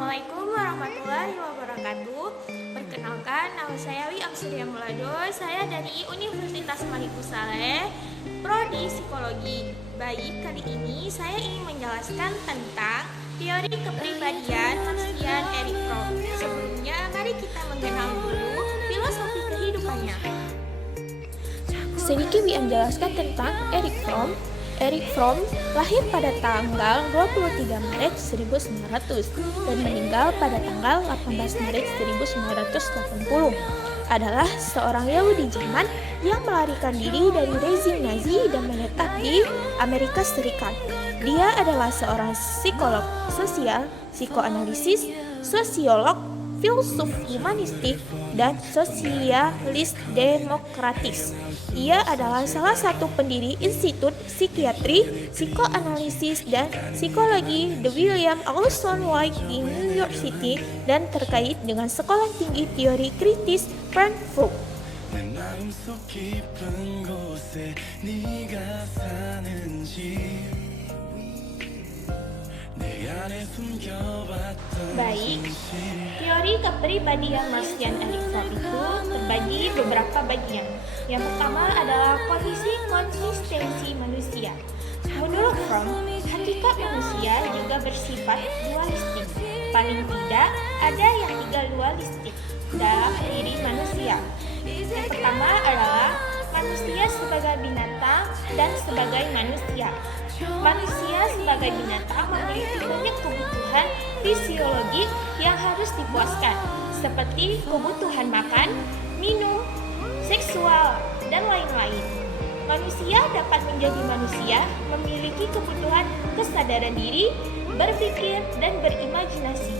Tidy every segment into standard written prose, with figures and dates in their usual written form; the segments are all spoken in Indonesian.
Assalamualaikum warahmatullahi wabarakatuh. Perkenalkan, nama saya Wi Amsurya Mulado. Saya dari Universitas Maliku Saleh, Prodi Psikologi. Baik, kali ini saya ingin menjelaskan tentang teori kepribadian Marcian Erich Fromm. Sebelumnya, mari kita mengenal dulu filosofi kehidupannya. Sedikit menjelaskan tentang Erich Fromm. Erich Fromm lahir pada tanggal 23 Maret 1900 dan meninggal pada tanggal 18 Maret 1980. Adalah seorang Yahudi Jerman yang melarikan diri dari rezim Nazi dan menetap di Amerika Serikat. Dia adalah seorang psikolog sosial, psikoanalisis, sosiolog, filsuf humanistik, dan sosialis demokratis. Ia adalah salah satu pendiri Institut Psikiatri, Psikoanalisis, dan Psikologi The William Alison White University dan terkait dengan Sekolah Tinggi Teori Kritis Frankfurt. Baik, teori kepribadian Marcian Erich Fromm itu terbagi beberapa bagian. Yang pertama adalah kondisi konsistensi manusia. Menurut Fromm, hakikat manusia juga bersifat dualistik. Paling tidak, ada yang tiga dualistik dalam diri manusia. Yang pertama adalah manusia sebagai binatang dan sebagai manusia. Manusia sebagai binatang memiliki banyak kebutuhan fisiologis yang harus dipuaskan, seperti kebutuhan makan, minum, seksual, dan lain-lain. Manusia dapat menjadi manusia memiliki kebutuhan kesadaran diri, berpikir, dan berimajinasi.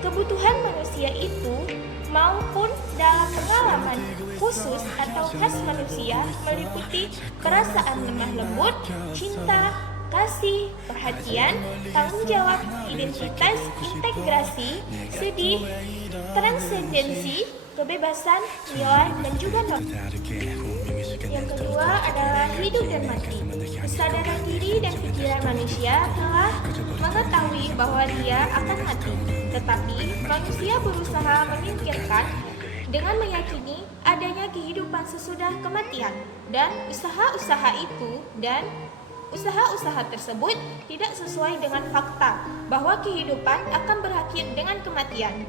Kebutuhan manusia itu maupun dalam pengalaman khusus atau khas manusia meliputi perasaan lemah lembut, cinta, kasih, perhatian, tanggung jawab, identitas, integrasi, sedih, transendensi, kebebasan, nilai, dan juga norma. Yang kedua adalah hidup dan mati. Kesadaran diri dan pikiran manusia telah mengetahui bahwa dia akan mati, tetapi manusia berusaha menyingkirkan dengan meyakini adanya kehidupan sesudah kematian, dan usaha-usaha tersebut tidak sesuai dengan fakta bahwa kehidupan akan berakhir dengan kematian.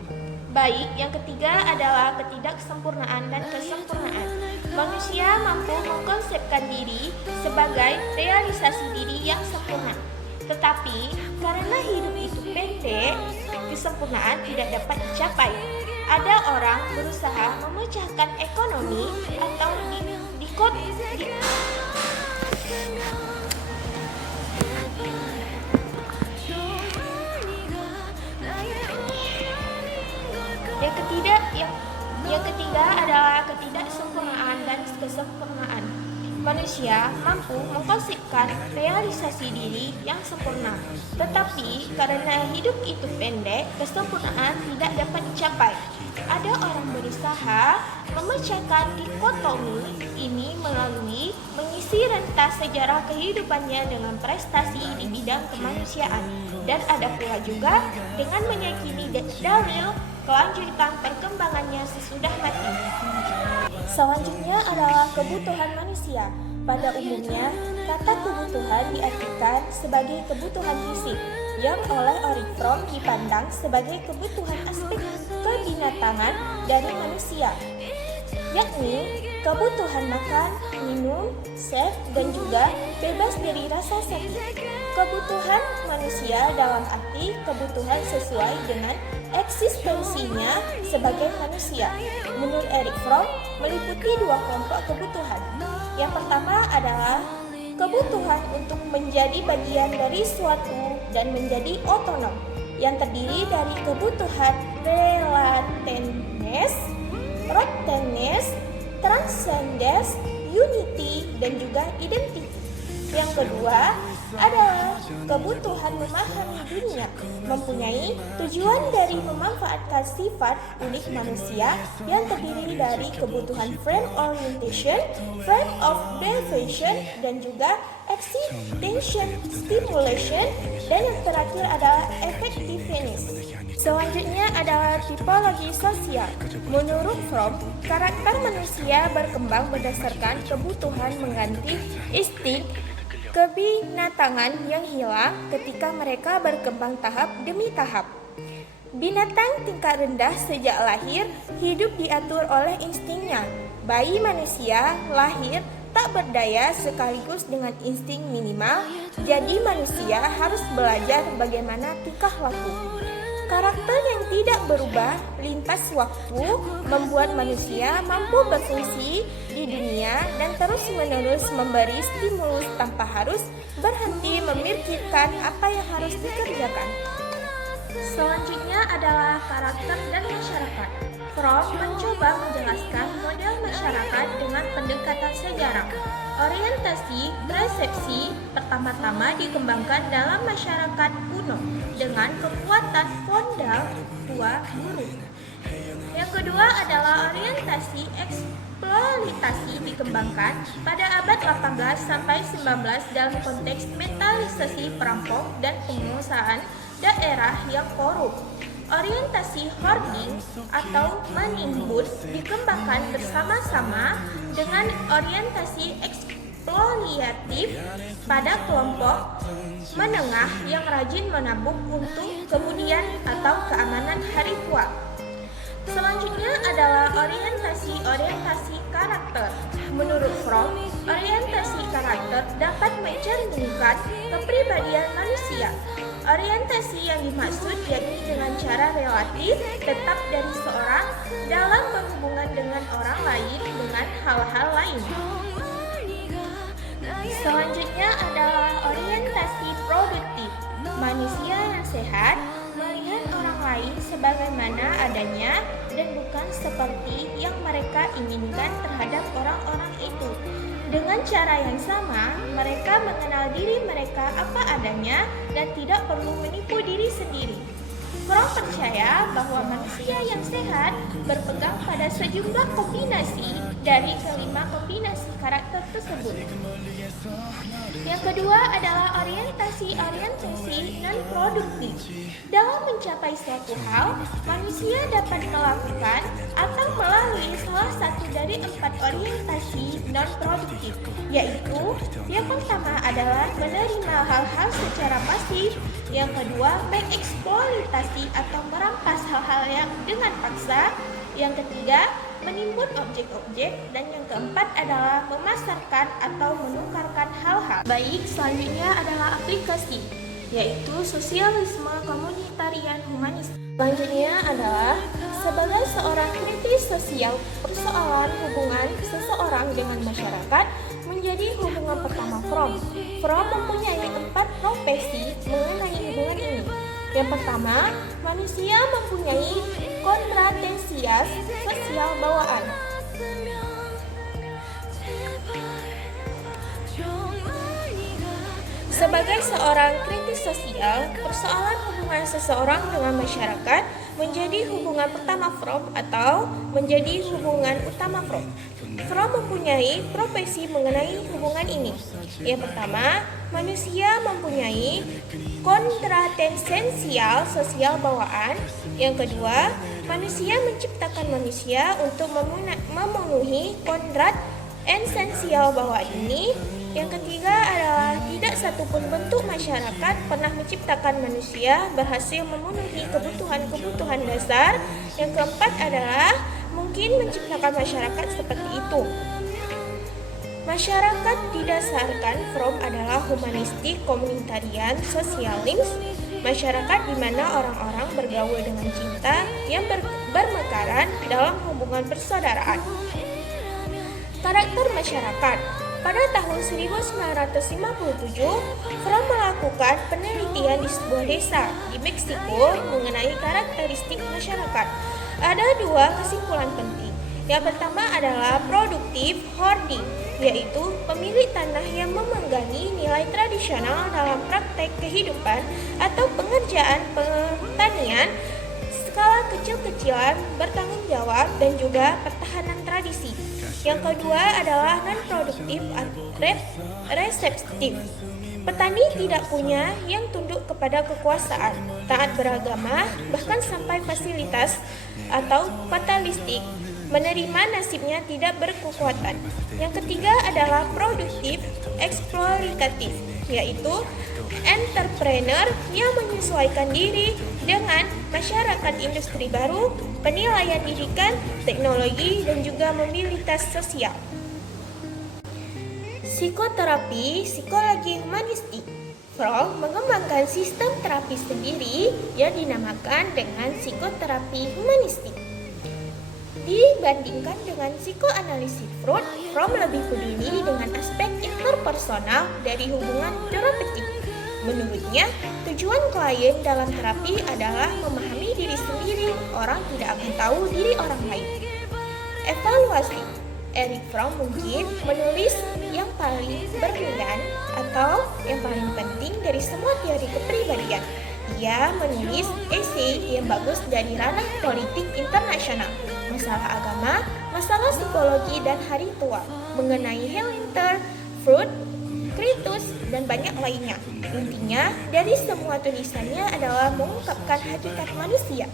Baik, yang ketiga adalah ketidaksempurnaan dan kesempurnaan. Manusia mampu mengkonsepkan diri sebagai realisasi diri yang sempurna. Tetapi, karena hidup itu pendek, kesempurnaan tidak dapat dicapai. Ada orang berusaha memecahkan ekonomi atau Yang ketiga adalah ketidaksempurnaan dan kesempurnaan. Manusia mampu mengkonsepkan realisasi diri yang sempurna, tetapi karena hidup itu pendek, kesempurnaan tidak dapat dicapai. Ada orang berusaha memecahkan dikotomi ini melalui mengisi rentas sejarah kehidupannya dengan prestasi di bidang kemanusiaan, dan ada pula juga dengan meyakini dalil kelanjutan perkembangannya sesudah mati. Selanjutnya adalah kebutuhan manusia. Pada umumnya, kata kebutuhan diartikan sebagai kebutuhan fisik yang oleh Erich Fromm dipandang sebagai kebutuhan aspek kebinatangan dari manusia, yakni kebutuhan makan, minum, seks, dan juga bebas dari rasa sakit. Kebutuhan manusia dalam arti kebutuhan sesuai dengan eksistensinya sebagai manusia. Menurut Erich Fromm, meliputi dua kelompok kebutuhan. Yang pertama adalah kebutuhan untuk menjadi bagian dari suatu dan menjadi otonom, yang terdiri dari kebutuhan relatedness, rootedness, transcendence, unity, dan juga identity. Yang kedua adalah kebutuhan memahami dunia, mempunyai tujuan dari memanfaatkan sifat unik manusia yang terdiri dari kebutuhan frame orientation, frame of deviation, dan juga excitation stimulation, dan yang terakhir adalah effectiveness. Selanjutnya adalah tipologi sosial. Menurut Fromm, karakter manusia berkembang berdasarkan kebutuhan mengganti insting kebinatangan yang hilang ketika mereka berkembang tahap demi tahap. Binatang tingkat rendah sejak lahir hidup diatur oleh instingnya. Bayi manusia lahir tak berdaya sekaligus dengan insting minimal, jadi manusia harus belajar bagaimana tingkah laku. Karakter yang tidak berubah lintas waktu membuat manusia mampu berfungsi di dunia dan terus-menerus memberi stimulus tanpa harus berhenti memikirkan apa yang harus dikerjakan. Selanjutnya adalah karakter dan masyarakat. Fromm mencoba menjelaskan model masyarakat dengan pendekatan sejarah. Orientasi persepsi pertama-tama dikembangkan dalam masyarakat kuno dengan kekuatan fondal tua guru. Yang kedua adalah orientasi eksploitasi dikembangkan pada abad 18 sampai 19 dalam konteks mentalisasi perampok dan penguasaan daerah yang korup. Orientasi hoarding atau menimbun dikembangkan bersama-sama dengan orientasi eksploitatif pada kelompok menengah yang rajin menabung untuk kemudian atau keamanan hari tua. Selanjutnya adalah orientasi karakter. Menurut Fromm, orientasi karakter dapat mencerminkan kepribadian manusia. Orientasi yang dimaksud yakni dengan cara relatif tetap dari seorang dalam berhubungan dengan orang lain dengan hal-hal lain. Selanjutnya adalah orientasi produktif. Manusia yang sehat melihat orang lain sebagaimana adanya dan bukan seperti yang mereka inginkan terhadap orang-orang itu. Dengan cara yang sama, mereka mengenal diri mereka apa adanya dan tidak perlu menipu diri sendiri. Fromm percaya bahwa manusia yang sehat berpegang pada sejumlah kombinasi dari kelima kombinasi karakter tersebut. Yang kedua adalah orientasi non-produktif. Dalam mencapai suatu hal, manusia dapat melakukan atau melalui salah satu dari 4 orientasi non-produktif, yaitu yang pertama adalah menerima hal-hal secara pasif, yang kedua mengeksploitasi atau merampas hal-hal yang dengan paksa, yang ketiga menimbun objek-objek, dan yang keempat adalah memasarkan atau menukarkan hal-hal. Baik, selanjutnya adalah aplikasi, yaitu sosialisme komunitarian humanis. Selanjutnya adalah sebagai seorang kritis sosial, persoalan hubungan seseorang dengan masyarakat menjadi hubungan pertama Fromm. Fromm mempunyai 4 profesi mengenai hubungan ini. Yang pertama, manusia mempunyai kontratensias sosial bawaan. Sebagai seorang kritis sosial, persoalan hubungan seseorang dengan masyarakat menjadi hubungan pertama Fromm atau menjadi hubungan utama Fromm. Fromm mempunyai profesi mengenai hubungan ini. Yang pertama, manusia mempunyai kontratensial sosial bawaan. Yang kedua, manusia menciptakan manusia untuk memenuhi kontrat esensial bawaan ini. Yang ketiga adalah tidak satupun bentuk masyarakat pernah menciptakan manusia berhasil memenuhi kebutuhan-kebutuhan dasar. Yang keempat adalah mungkin menciptakan masyarakat seperti itu. Masyarakat didasarkan Fromm adalah humanistik komunitarian sosialis, masyarakat di mana orang-orang bergaul dengan cinta yang bermekaran dalam hubungan persaudaraan. Karakter masyarakat. Pada tahun 1957, Fromm melakukan penelitian di sebuah desa di Meksiko mengenai karakteristik masyarakat. Ada 2 kesimpulan penting. Yang pertama adalah produktif hoarding, yaitu pemilik tanah yang memenggangi nilai tradisional dalam praktek kehidupan atau pengerjaan pertanian skala kecil-kecilan, bertanggung jawab, dan juga pertahanan tradisi. Yang kedua adalah non-produktif reseptif, Petani tidak punya yang tunduk kepada kekuasaan, taat beragama, bahkan sampai fasilitas atau fatalistik, menerima nasibnya tidak berkekuatan. Yang ketiga adalah produktif eksploitatif, yaitu entrepreneur yang menyesuaikan diri dengan masyarakat industri baru, penilaian didikan, teknologi, dan juga mobilitas sosial. Psikoterapi psikologi humanistik. Freud mengembangkan sistem terapi sendiri yang dinamakan dengan psikoterapi humanistik. Dibandingkan dengan psikoanalisis Freud lebih peduli dengan aspek interpersonal dari hubungan terapeutik. Menurutnya, tujuan klien dalam terapi adalah memahami diri sendiri. Orang tidak akan tahu diri orang lain. Evaluasi. Erich Fromm mungkin menulis yang paling berkenan atau yang paling penting dari semua teori kepribadian. Ia menulis esai yang bagus dari ranah politik internasional, masalah agama, masalah psikologi dan hari tua, mengenai Hellinger, Freud, Kritus, dan banyak lainnya. Intinya, dari semua tulisannya adalah mengungkapkan hakikat manusia.